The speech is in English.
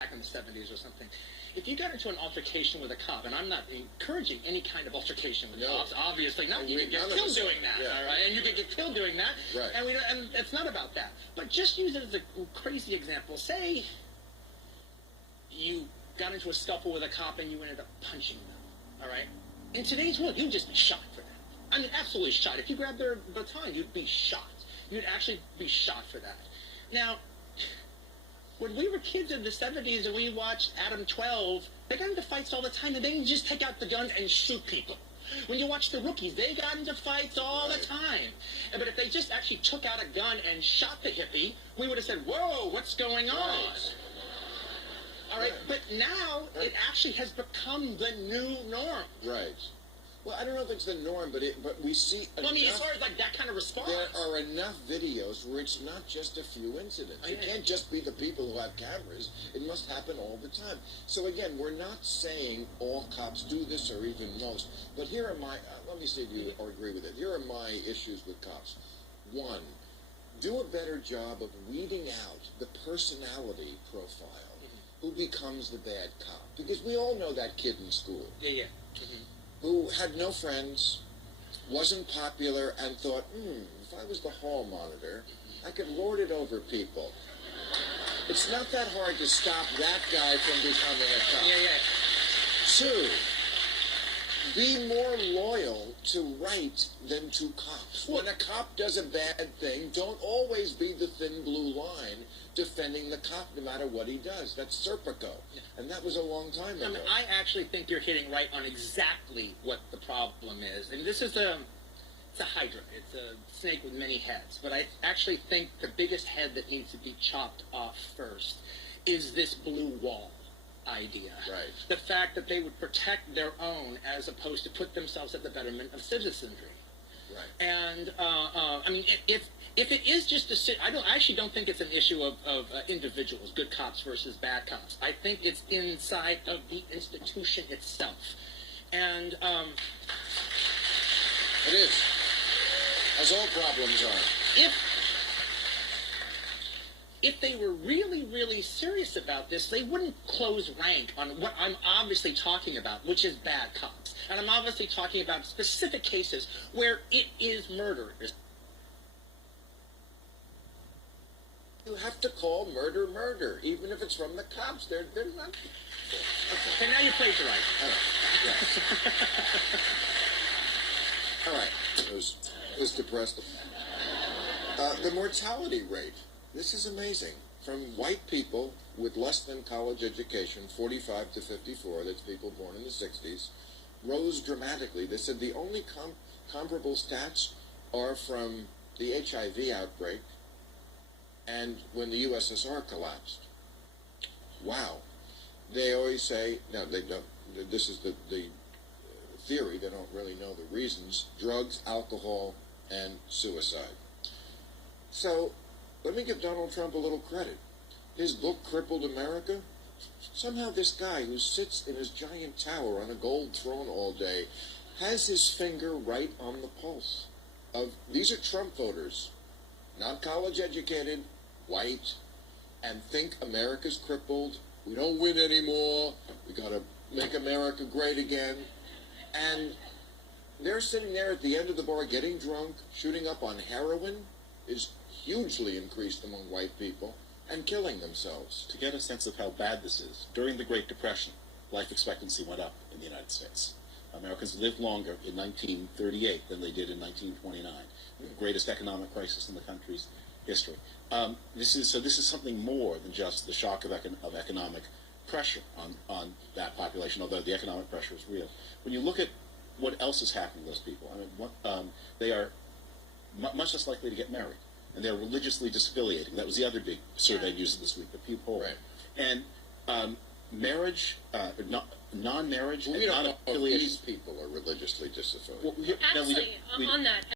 back in the 70s or something, if you got into an altercation with a cop, and I'm not encouraging any kind of altercation with cops, obviously not, you can get killed doing that, all right? And you can get killed doing that, right. And it's not about that. But just use it as a crazy example. Say you got into a scuffle with a cop and you ended up punching them, all right? In today's world, you'd just be shot for that. I mean, absolutely shot. If you grabbed their baton, you'd be shot. You'd actually be shot for that. Now, when we were kids in the 70s and we watched Adam 12, they got into fights all the time, and they didn't just take out the gun and shoot people. When you watch the Rookies, they got into fights all the time. But if they just actually took out a gun and shot the hippie, we would have said, whoa, what's going on? All right, but now it actually has become the new norm. Right. Well, I don't know if it's the norm, but we see. Well, I mean, as far as like that kind of response, there are enough videos where it's not just a few incidents. It can't just be the people who have cameras. It must happen all the time. So again, we're not saying all cops do this or even most. But here are my. Let me see if you agree with it. Here are my issues with cops. One, do a better job of weeding out the personality profile. Who becomes the bad cop? Because we all know that kid in school. Who had no friends, wasn't popular, and thought, if I was the hall monitor, I could lord it over people. It's not that hard to stop that guy from becoming a cop. Two, be more loyal to right than to cops. When a cop does a bad thing, don't always be the thin blue line defending the cop no matter what he does. That's Serpico. And that was a long time ago. I mean, I actually think you're hitting right on exactly what the problem is. And this is it's a hydra. It's a snake with many heads. But I actually think the biggest head that needs to be chopped off first is this blue wall idea. Right. The fact that they would protect their own as opposed to put themselves at the betterment of citizenry. Right. And I mean, if it is just I actually don't think it's an issue of individuals, good cops versus bad cops. I think it's inside of the institution itself. And it is, as all problems are. If they were really, really serious about this, they wouldn't close rank on what I'm obviously talking about, which is bad cops. And I'm obviously talking about specific cases where it is murder. You have to call murder murder, even if it's from the cops. They're not. Okay, now you plagiarize. All right. It was depressing. The mortality rate. This is amazing. From white people with less than college education, 45 to 54, that's people born in the 60s, rose dramatically. They said the only comparable stats are from the HIV outbreak and when the USSR collapsed. Wow. They always say, now they don't, this is the theory, they don't really know the reasons, drugs, alcohol, and suicide. So, let me give Donald Trump a little credit. His book, Crippled America, somehow this guy who sits in his giant tower on a gold throne all day has his finger right on the pulse of, these are Trump voters, not college educated, white, and think America's crippled, we don't win anymore, we gotta make America great again. And they're sitting there at the end of the bar getting drunk, shooting up on heroin, is hugely increased among white people, and killing themselves. To get a sense of how bad this is, during the Great Depression, life expectancy went up in the United States. Americans lived longer in 1938 than they did in 1929, the greatest economic crisis in the country's history. This is something more than just the shock of economic pressure on that population, although the economic pressure is real. When you look at what else is happening to those people, I mean, they are much less likely to get married. And they're religiously disaffiliating. That was the other big survey used this week, the Pew poll. Right. And marriage, non-marriage, well, and we don't know if non-affiliation. these people are religiously disaffiliated. Well, Actually, on that.